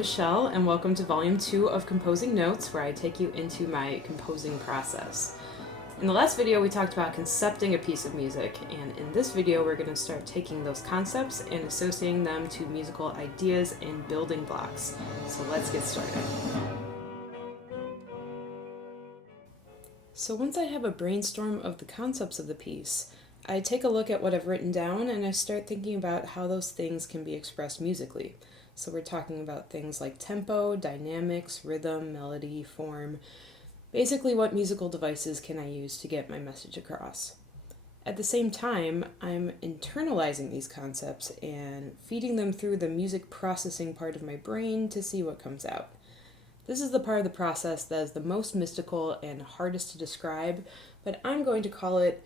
Michelle, and welcome to Volume 2 of Composing Notes, where I take you into my composing process. In the last video, we talked about concepting a piece of music, and in this video, we're going to start taking those concepts and associating them to musical ideas and building blocks. So let's get started. So once I have a brainstorm of the concepts of the piece, I take a look at what I've written down and I start thinking about how those things can be expressed musically. So we're talking about things like tempo, dynamics, rhythm, melody, form. Basically, what musical devices can I use to get my message across? At the same time, I'm internalizing these concepts and feeding them through the music processing part of my brain to see what comes out. This is the part of the process that is the most mystical and hardest to describe, but I'm going to call it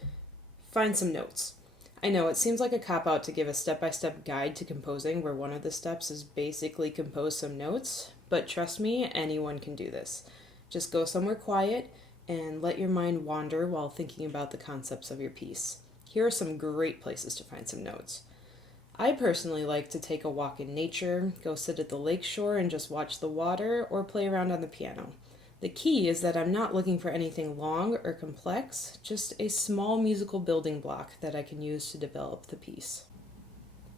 find some notes. I know it seems like a cop-out to give a step-by-step guide to composing where one of the steps is basically compose some notes, but trust me, anyone can do this. Just go somewhere quiet and let your mind wander while thinking about the concepts of your piece. Here are some great places to find some notes. I personally like to take a walk in nature, go sit at the lake shore and just watch the water, or play around on the piano. The key is that I'm not looking for anything long or complex, just a small musical building block that I can use to develop the piece.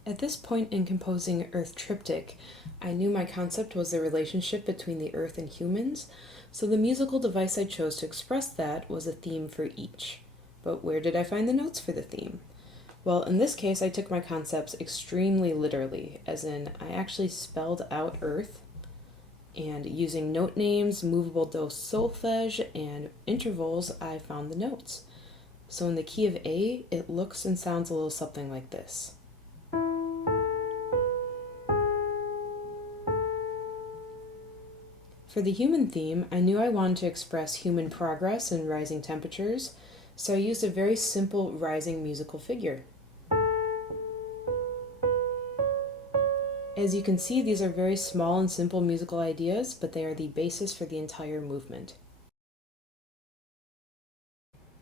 At this point in composing Earth Triptych, I knew my concept was the relationship between the Earth and humans, so the musical device I chose to express that was a theme for each. But where did I find the notes for the theme? Well, in this case, I took my concepts extremely literally, as in I actually spelled out Earth, and using note names, movable do solfege, and intervals, I found the notes. So in the key of A, it looks and sounds a little something like this. For the human theme, I knew I wanted to express human progress and rising temperatures, so I used a very simple rising musical figure. As you can see, these are very small and simple musical ideas, but they are the basis for the entire movement.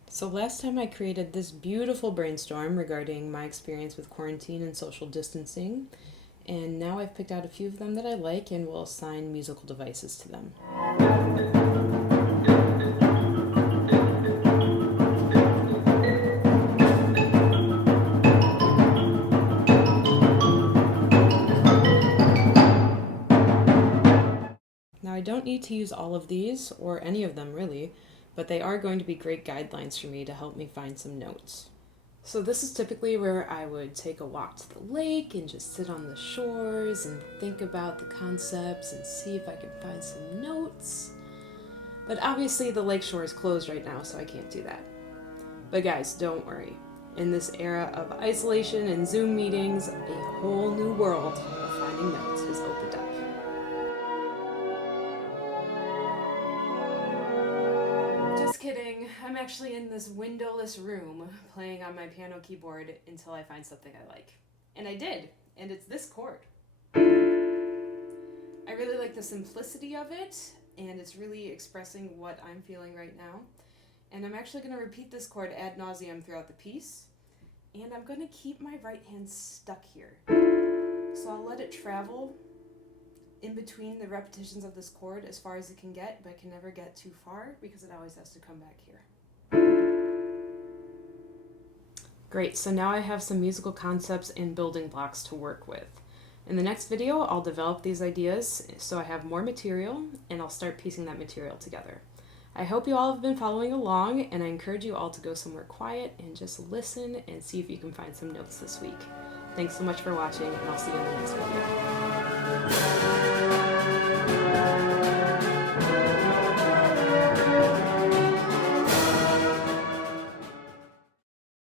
So last time I created this beautiful brainstorm regarding my experience with quarantine and social distancing, and now I've picked out a few of them that I like and will assign musical devices to them. Now I don't need to use all of these, or any of them really, but they are going to be great guidelines for me to help me find some notes. So this is typically where I would take a walk to the lake and just sit on the shores and think about the concepts and see if I can find some notes. But obviously the lake shore is closed right now, so I can't do that. But guys, don't worry. In this era of isolation and Zoom meetings, a whole new world of finding notes has opened up. Just kidding. I'm actually in this windowless room playing on my piano keyboard until I find something I like. And I did, and it's this chord. I really like the simplicity of it, and it's really expressing what I'm feeling right now. And I'm actually going to repeat this chord ad nauseum throughout the piece, and I'm going to keep my right hand stuck here. So I'll let it travel in between the repetitions of this chord as far as it can get, but it can never get too far because it always has to come back here. Great, so now I have some musical concepts and building blocks to work with. In the next video, I'll develop these ideas so I have more material, and I'll start piecing that material together. I hope you all have been following along, and I encourage you all to go somewhere quiet and just listen and see if you can find some notes this week. Thanks so much for watching, and I'll see you in the next video.